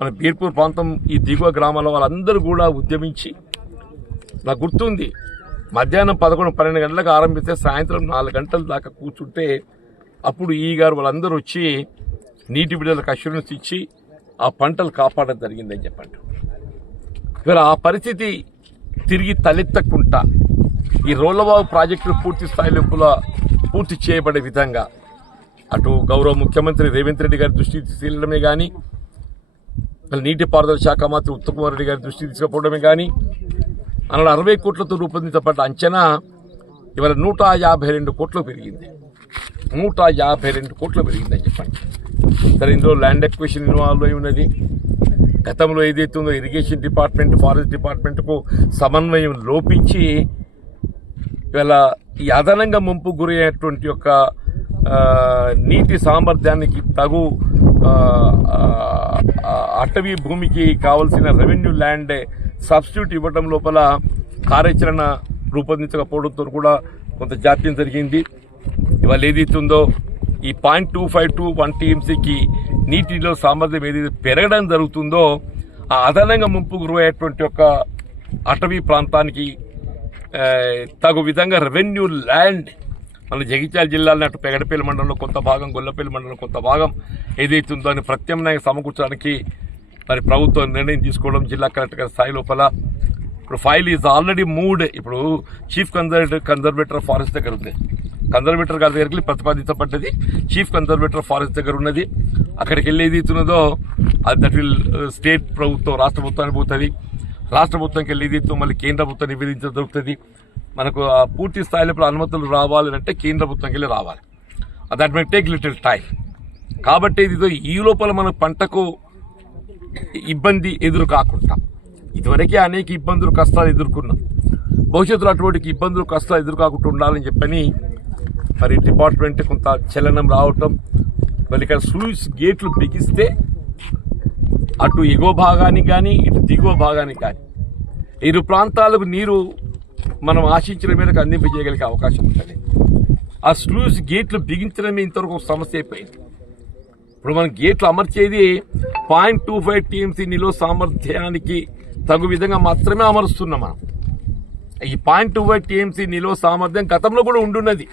మన బీర్పూర్ ప్రాంతం ఈ దిగువ గ్రామాల వాళ్ళందరూ కూడా ఉద్యమించి నాకు గుర్తుంది మధ్యాహ్నం పదకొండు పన్నెండు గంటలకు ఆరంభిస్తే సాయంత్రం నాలుగు గంటల దాకా కూర్చుంటే అప్పుడు ఈ గారు వాళ్ళందరూ వచ్చి నీటి బిడ్డలకు అష్యూరెన్స్ ఇచ్చి ఆ పంటలు కాపాడడం జరిగిందని చెప్పండి. ఇవాళ ఆ పరిస్థితి తిరిగి తలెత్తకుండా ఈ రోళ్ళబాబు ప్రాజెక్టు పూర్తి స్థాయిలో కూడా పూర్తి చేయబడే విధంగా అటు గౌరవ ముఖ్యమంత్రి రేవంత్ రెడ్డి గారి దృష్టికి తీసుకెళ్ళడమే కానీ నీటిపారుదల శాఖ మంత్రి ఉత్తమ్ కుమార్ రెడ్డి గారి దృష్టికి తీసుకుపోవడమే కానీ అలా అరవై కోట్లతో రూపొందించబడ్డ అంచనా ఇవాళ నూట యాభై రెండు కోట్లు పెరిగింది. నూట యాభై రెండు కోట్లు పెరిగిందని చెప్పండి. సరే ఇందులో ల్యాండ్ ఎక్విషన్ ఇన్వాల్వ్ అయి ఉన్నది. గతంలో ఏదైతే ఉందో ఇరిగేషన్ డిపార్ట్మెంట్ ఫారెస్ట్ డిపార్ట్మెంట్కు సమన్వయం లోపించి ఇవాళ ఈ అదనంగా ముంపు గురైనటువంటి యొక్క నీటి సామర్థ్యానికి తగు అటవీ భూమికి కావలసిన రెవెన్యూ ల్యాండ్ సబ్స్టిట్యూట్ ఇవ్వడం లోపల కార్యాచరణ రూపొందించకపోవడంతో కూడా కొంత జాప్యం జరిగింది. ఇవాళ ఏదైతుందో ఉందో ఈ point two five two one టీఎంసీకి నీటిలో సామర్థ్యం ఏదైతే పెరగడం జరుగుతుందో ఆ అదనంగా ముంపు గురయ్యేటువంటి యొక్క అటవీ ప్రాంతానికి తగు విధంగా రెవెన్యూ ల్యాండ్ మన జగిత్యాల జిల్లాలో అటు పెగడపల్లి మండలంలో కొంత భాగం గొల్లపల్లి మండలం కొంత భాగం ఏదైతే ఉందో అని ప్రత్యామ్నాయ సమకూర్చడానికి మరి ప్రభుత్వం నిర్ణయం తీసుకోవడం జిల్లా కలెక్టర్ గారి స్థాయి లోపల. ఇప్పుడు ఫైల్ ఈజ్ ఆల్రెడీ మూడ్. ఇప్పుడు చీఫ్ కన్జర్వేటర్ కన్జర్వేటర్ ఫారెస్ట్ దగ్గర ఉంది. కన్జర్వేటర్ గారి దగ్గరికి ప్రతిపాదించబడ్డది. చీఫ్ కన్జర్వేటర్ ఫారెస్ట్ దగ్గర ఉన్నది. అక్కడికి వెళ్ళి ఏది ఇస్తున్నదో అది దట్ విల్ uh, స్టేట్ ప్రభుత్వం రాష్ట్ర ప్రభుత్వానికి పోతుంది. రాష్ట్ర ప్రభుత్వంకి వెళ్ళి ఏదైతే మళ్ళీ కేంద్ర ప్రభుత్వం నివేదించడం జరుగుతుంది. మనకు ఆ పూర్తి స్థాయిలో ఇప్పుడు అనుమతులు రావాలి అంటే కేంద్ర ప్రభుత్వంకి వెళ్ళి రావాలి. That may take little time కాబట్టి ఇది ఈ లోపల మన పంటకు ఇబ్బంది ఎదురు కాకుండా ఇదివరకే అనేక ఇబ్బందులు కష్టాలు ఎదుర్కొన్నాం. భవిష్యత్తులో అటువంటి ఇబ్బందులు కష్టాలు ఎదురు కాకుండా ఉండాలని చెప్పని మరి డిపార్ట్మెంట్ కొంత చలనం రావటం మరి ఇక్కడ స్లూయిస్ గేట్లు బిగిస్తే అటు ఎగువ భాగానికి కానీ ఇటు దిగువ భాగానికి కానీ ఇరు ప్రాంతాలకు నీరు మనం ఆశించిన మేరకు అందింపజేయగలిగే అవకాశం ఉంటుంది. ఆ స్లూస్ గేట్లు బిగించడమే ఇంతవరకు ఒక సమస్య అయిపోయింది. ఇప్పుడు మనం గేట్లు అమర్చేది పాయింట్ టూ ఫైవ్ టీఎంసీ నిలువ సామర్థ్యానికి తగు విధంగా మాత్రమే అమరుస్తున్నాం మనం. ఈ పాయింట్ టూ ఫైవ్ టీఎంసీ నిలువ సామర్థ్యం గతంలో కూడా ఉండున్నది.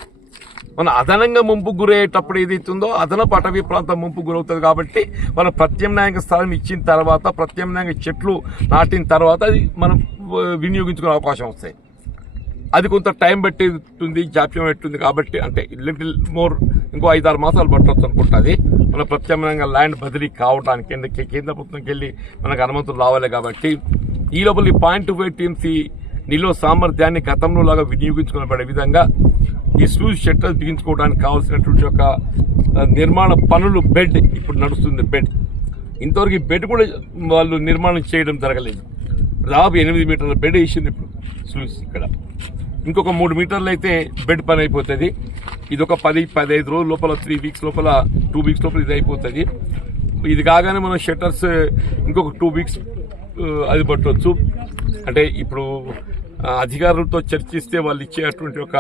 మన అదనంగా ముంపు గురయ్యేటప్పుడు ఏదైతుందో అదనపు అటవీ ప్రాంతం ముంపు గురవుతుంది కాబట్టి మనం ప్రత్యామ్నాయంగా స్థలం ఇచ్చిన తర్వాత ప్రత్యామ్నాయంగా చెట్లు నాటిన తర్వాత అది మనం వినియోగించుకునే అవకాశం వస్తాయి. అది కొంత టైం పట్టేస్తుంది జాప్యం పెట్టింది కాబట్టి అంటే లిటిల్ మోర్ ఇంకో ఐదారు మాసాలు పట్టవచ్చు అనుకుంటుంది మన ప్రత్యామ్నాయంగా ల్యాండ్ బదిలీ కావడానికి అంటే కేంద్ర ప్రభుత్వంకి వెళ్ళి మనకు అనుమతులు రావాలి కాబట్టి ఈ లోపల ఈ పాయింట్ ఫైవ్ టీఎంసీ నిల్వ సామర్థ్యాన్ని గతంలో లాగా వినియోగించుకునబడే విధంగా ఈ స్లూజ్ షట్టర్స్ బిగించుకోవడానికి కావాల్సినటువంటి ఒక నిర్మాణ పనులు బెడ్ ఇప్పుడు నడుస్తుంది బెడ్. ఇంతవరకు ఈ బెడ్ కూడా వాళ్ళు నిర్మాణం చేయడం జరగలేదు. దాదాపు ఎనిమిది మీటర్ల బెడ్ వేసింది ఇప్పుడు స్లూజ్ ఇక్కడ. ఇంకొక మూడు మీటర్లు అయితే బెడ్ పని అయిపోతుంది. ఇది ఒక పది పదిహేను రోజుల లోపల త్రీ వీక్స్ లోపల టూ వీక్స్ లోపల ఇది అయిపోతుంది. ఇది కాగానే మనం షట్టర్స్ ఇంకొక టూ వీక్స్ uh, అది పట్టవచ్చు అంటే ఇప్పుడు అధికారులతో చర్చిస్తే వాళ్ళు ఇచ్చేటువంటి ఒక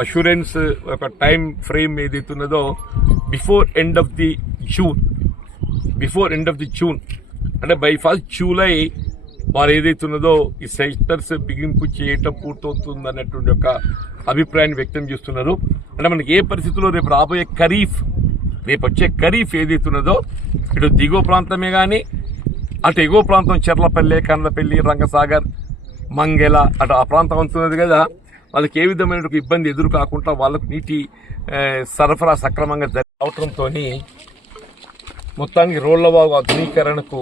అష్యూరెన్స్ ఒక టైం ఫ్రేమ్ ఏదైతే ఉన్నదో before end of the June before end of the June అంటే బై ఫస్ట్ జూలై వారు ఏదైతే ఉన్నదో ఈ సెక్టర్స్ బిగింపు చేయటం పూర్తవుతుంది అన్నటువంటి ఒక అభిప్రాయాన్ని వ్యక్తం చేస్తున్నారు. అంటే మనకి ఏ పరిస్థితుల్లో రేపు రాబోయే ఖరీఫ్ రేపు వచ్చే ఖరీఫ్ ఏదైతే ఉన్నదో ఇటు దిగువ ప్రాంతమే కానీ అటు ఎగువ ప్రాంతం చెర్లపల్లి కండ్లపల్లి రంగసాగర్ మంగెల అటు ఆ ప్రాంతం అంటున్నది కదా. వాళ్ళకి ఏ విధమైన ఇబ్బంది ఎదురు కాకుండా వాళ్ళకు నీటి సరఫరా సక్రమంగా జరగడంతో మొత్తానికి రోళ్ళవాగు ఆధునీకరణకు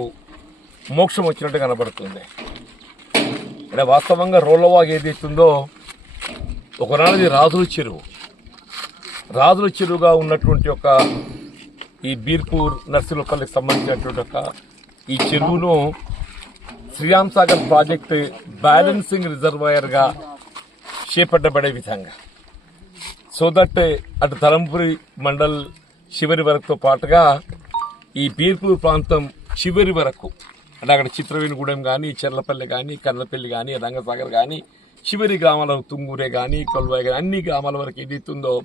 మోక్షం వచ్చినట్టు కనబడుతుంది. అంటే వాస్తవంగా రోళ్ళవాగు ఏదైతుందో ఒకనాడది రాజుల చెరువు. రాజుల చెరువుగా ఉన్నటువంటి ఒక ఈ బీర్పూర్ నర్సులపల్లికి సంబంధించినటువంటి ఒక ఈ చెరువును శ్రీరామ్ సాగర్ ప్రాజెక్ట్ బ్యాలెన్సింగ్ రిజర్వాయర్గా చేపట్టబడే విధంగా. సో దట్ అటు ధరంపురి మండల్ చివరి వరకుతో పాటుగా ఈ బీర్పూర్ ప్రాంతం చివరి వరకు అంటే అక్కడ చిత్రవేణిగూడెం కానీ చెర్లపల్లి కానీ కన్నపల్లి కానీ రంగసాగర్ కానీ చివరి గ్రామాల తుంగూరే కానీ కొల్వాయి కానీ అన్ని గ్రామాల వరకు ఏదైతుందో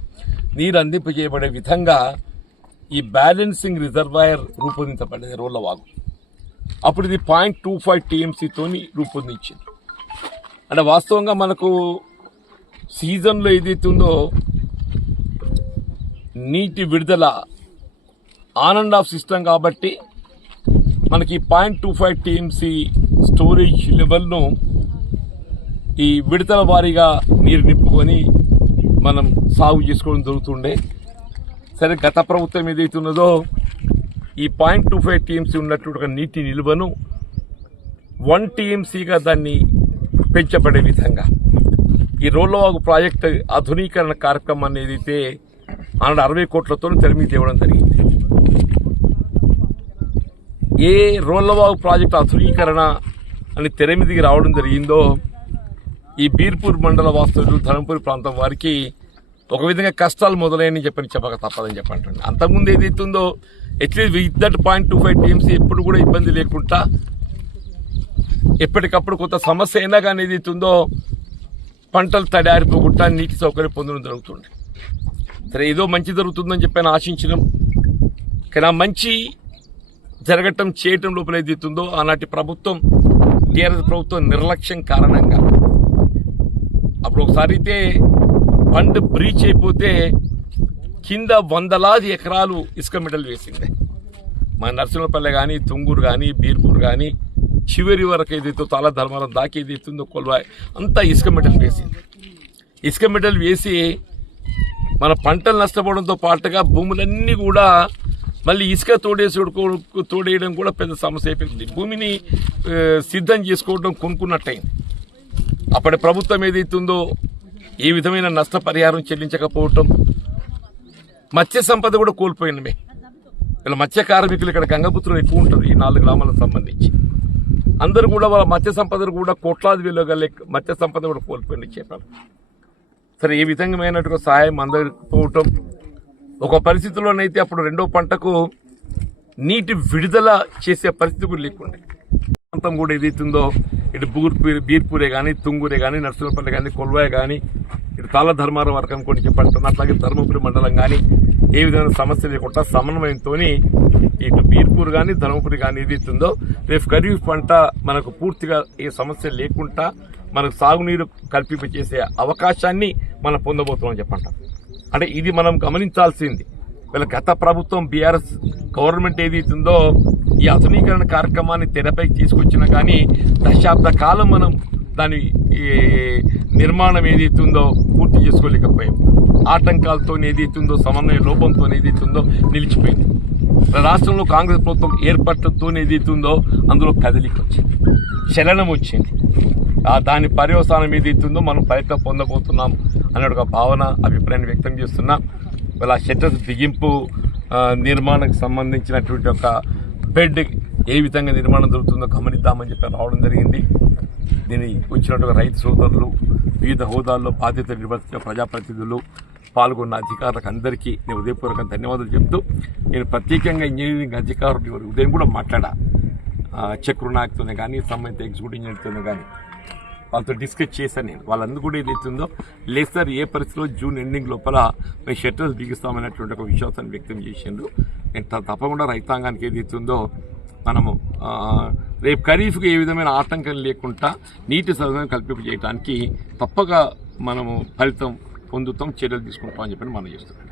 నీరు అందింపజేయబడే విధంగా ఈ బ్యాలెన్సింగ్ రిజర్వాయర్ రూపొందించబడింది రోళ్ళవాగు అప్పుడు ఇది పాయింట్ టూ ఫైవ్ టీఎంసీతోని రూపొందించింది. అంటే వాస్తవంగా మనకు సీజన్లో ఏదైతుందో నీటి విడుదల ఆన్ అండ్ ఆఫ్ సిస్టమ్ కాబట్టి మనకి point two five TMC storage లెవెల్ను ఈ విడతల వారీగా నీరు నింపుకొని మనం సాగు చేసుకోవడం జరుగుతుండే. సరే గత ప్రభుత్వం ఏదైతే ఉన్నదో ఈ పాయింట్ టూ ఫైవ్ టీఎంసీ ఉన్నటువంటి నీటి నిల్వను వన్ టీఎంసీగా దాన్ని పెంచబడే విధంగా. ఈ రోడ్లవాగు ప్రాజెక్టు ఆధునీకరణ కార్యక్రమాన్ని ఏదైతే ఆనాడు అరవై కోట్లతో తెరమి తేవడం జరిగింది. ఏ రోళ్ళవాగు ప్రాజెక్టు ఆధునీకరణ అని తెర మీదకి రావడం జరిగిందో ఈ బీర్పూర్ మండల వాస్తవులు ధర్మపురి ప్రాంతం వారికి ఒక విధంగా కష్టాలు మొదలైనని చెప్పని చెప్పక తప్పదని చెప్పంటాను అంతకుముందు ఏదైతుందో at least with that point two five teams ఎప్పుడు కూడా ఇబ్బంది లేకుండా ఎప్పటికప్పుడు కొంత సమస్య అయినా కానీ ఏదైతుందో పంటలు తడారిపోకుండా నీటి సౌకర్యం పొందడం జరుగుతుంది. సరే ఏదో మంచి జరుగుతుందని చెప్పి ఆశించడం కానీ ఆ మంచి జరగటం చేయటం లోపల ఏదైతుందో ఆనాటి ప్రభుత్వం టీఆర్ఎస్ ప్రభుత్వం నిర్లక్ష్యం కారణంగా. అప్పుడు ఒకసారి అయితే ఫండ్ బ్రీచ్ అయిపోతే కింద వందలాది ఎకరాలు ఇసుక మెడల్ వేసింది. మన నరసింహపల్లె కానీ తుంగూరు కానీ బీర్పూర్ కానీ చివరి వరకు ఏదైతే తల ధర్మారం దాకా ఏదైతుందో కొల్వాయి అంతా ఇసుక మెడల్ వేసింది. ఇసుక మెడల్ వేసి మన పంటలు నష్టపోవడంతో పాటుగా భూములన్నీ కూడా మళ్ళీ ఇసుక తోడేసి తోడేయడం కూడా పెద్ద సమస్య అయిపోయింది. భూమిని సిద్ధం చేసుకోవడం కొనుక్కున్నట్టయింది. అప్పటి ప్రభుత్వం ఏదైతుందో ఏ విధమైన నష్టపరిహారం చెల్లించకపోవటం మత్స్య సంపద కూడా కోల్పోయినమే ఇలా మత్స్య కార్మికులు ఇక్కడ గంగపుత్రులు ఎక్కువ ఉంటారు ఈ నాలుగు గ్రామాలకు సంబంధించి. అందరూ కూడా వాళ్ళ మత్స్య సంపదను కూడా కోట్లాది విలువ మత్స్య సంపద కూడా కోల్పోయింది చెప్పారు సరే ఏ విధంగా సహాయం పోవటం ఒక పరిస్థితిలోనైతే అప్పుడు రెండో పంటకు నీటి విడుదల చేసే పరిస్థితి కూడా లేకుండే. ప్రాంతం కూడా ఏదైతుందో ఇటు బూర్పూరి బీర్పూరే కానీ తుంగూరే కానీ నర్సులపల్లి కానీ కొల్వాయ కానీ ఇటు తాళ ధర్మారం వర్గం అనుకోని చెప్పంటున్నా అట్లాగే ధర్మపురి మండలం కానీ ఏ విధమైన సమస్య లేకుండా సమన్వయంతో ఇటు బీర్పూర్ కానీ ధర్మపురి కానీ ఏదైతుందో రేపు ఖరీఫ్ పంట మనకు పూర్తిగా ఏ సమస్య లేకుండా మనకు సాగునీరు కల్పింపచేసే అవకాశాన్ని మనం పొందబోతున్నాం చెప్పంటాం అంటే ఇది మనం గమనించాల్సింది. వీళ్ళ గత ప్రభుత్వం బీఆర్ఎస్ గవర్నమెంట్ ఏదైతుందో ఈ ఆధునీకరణ కార్యక్రమాన్ని తెరపైకి తీసుకొచ్చినా కానీ దశాబ్ద కాలం మనం దాని ఈ నిర్మాణం ఏదైతుందో పూర్తి చేసుకోలేకపోయాం. ఆటంకాలతో ఏదైతుందో సమన్వయ లోపంతో ఏదైతుందో నిలిచిపోయింది. రాష్ట్రంలో కాంగ్రెస్ ప్రభుత్వం ఏర్పడటంతో ఏదైతుందో అందులో కదలిక వచ్చింది చలనం వచ్చింది. దాని పర్యవసానం ఏదైతుందో మనం ఫలితం పొందబోతున్నాం. అనే ఒక భావన అభిప్రాయాన్ని వ్యక్తం చేస్తున్నా. ఇలా షెటర్స్ బిగింపు నిర్మాణకు నిర్మాణానికి సంబంధించినటువంటి ఒక బెడ్ ఏ విధంగా నిర్మాణం జరుగుతుందో గమనిద్దామని చెప్పి రావడం జరిగింది. దీన్ని వచ్చినట్టుగా రైతు సోదరులు వివిధ హోదాల్లో బాధ్యత నిర్వర్తించిన ప్రజాప్రతినిధులు పాల్గొన్న అధికారులకు అందరికీ నేను ఉదయపూర్వకంగా ధన్యవాదాలు చెప్తూ నేను ప్రత్యేకంగా ఇంజనీరింగ్ అధికారులు ఉదయం కూడా మాట్లాడా. ఆ, చక్రు నాయక్తోనే కానీ సంబంధిత ఎగ్జిక్యూటివ్ ఇంజనీర్తోనే కానీ వాళ్ళతో డిస్కస్ చేశాను నేను. వాళ్ళందరూ కూడా ఏదైతుందో లేదు సార్ ఏ పరిస్థితిలో జూన్ ఎండింగ్ లోపల మేము షట్టర్స్ బిగిస్తామనేటువంటి ఒక విశ్వాసాన్ని వ్యక్తం చేసిండ్రు. నేను తప్పకుండా రైతాంగానికి ఏదైతుందో మనము రేపు ఖరీఫ్కి ఏ విధమైన ఆటంకం లేకుండా నీటి సౌకర్యం కల్పింపజేయడానికి తప్పక మనము ఫలితం పొందుతాం చర్యలు తీసుకుంటాం అని చెప్పి మనం చేస్తున్నాం.